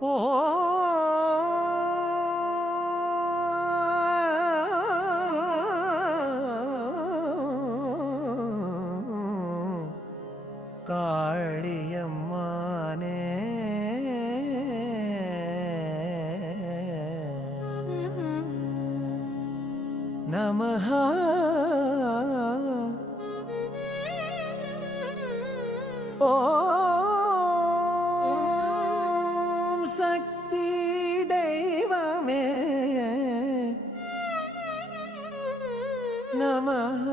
ஓ காளியம்மானே நமஹ ஓம் சக்தி தெய்வமே நமஹ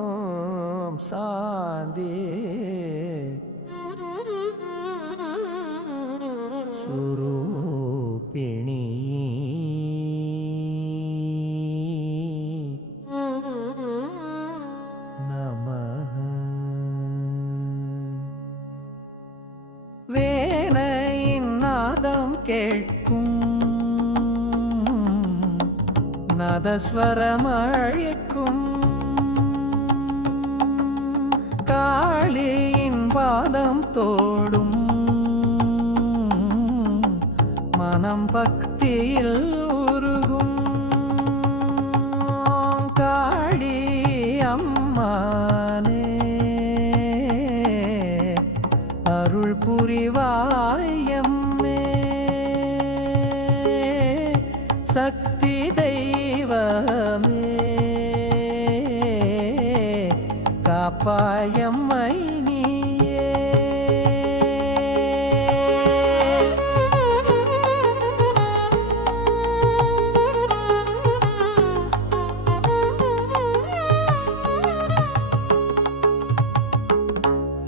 ஓம் சாந்தி சுரூபிணி நமஹ வேனையின் நாதம் கேட்கும் நதஸ்வரம் அழிக்கும் காளியின் பாதம் தோடும் மனம் பக்தியில் உருகும் காளி அம்மானே அருள் புரிவாயம்மே சக்தி தெய்வமே காப்பாயம்மை நீயே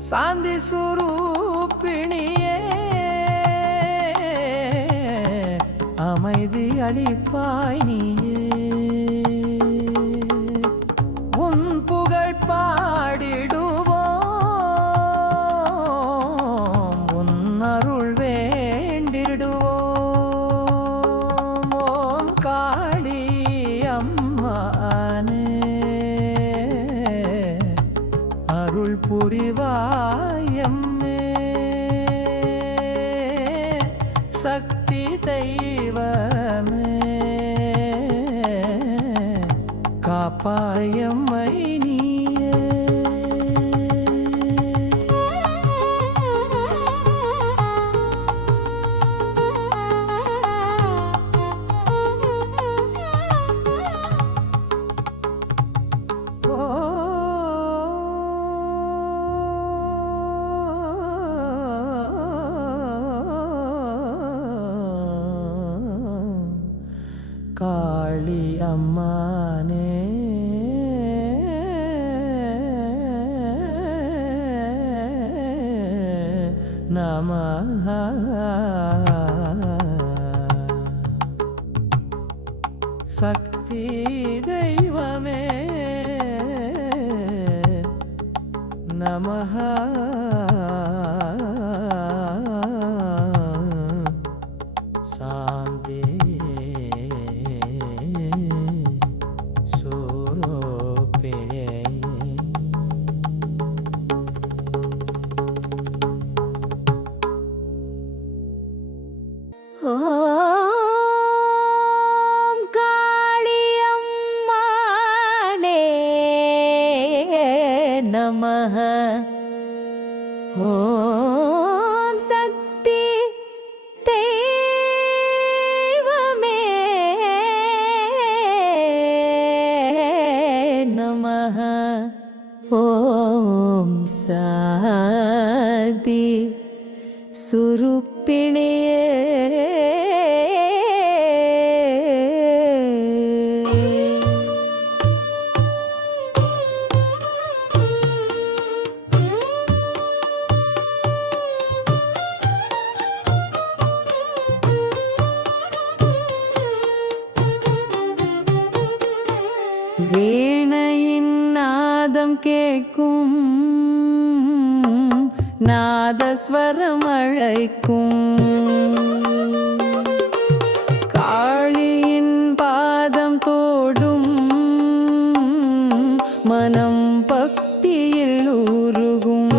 சாந்தி சுரூபிணியே அமைதி அளிப்பாய் நீயே உன் புகழ் பாடிடுவோம் உன் அருள் வேண்டிடுவோம் ஓம் காளி அம்மானே அருள் புரிவாயம்மே சக்தி தெய்வமே காப்பாயம்மை நீயே காளி அம்மானே நமஹ சக்தி தெய்வமே நமஹ சாந்தி சுரூபிணி ஓம் காளியம்மானே நமஹ ஓம் சக்தி தெய்வமே நமஹ ஓம் சாந்தி சுரூபிணியே வீணையின் நாதம் கேட்கும் நாதஸ்வரம் அழைக்கும் காளியின் பாதம் தோடும் மனம் பக்தியில் உருகும்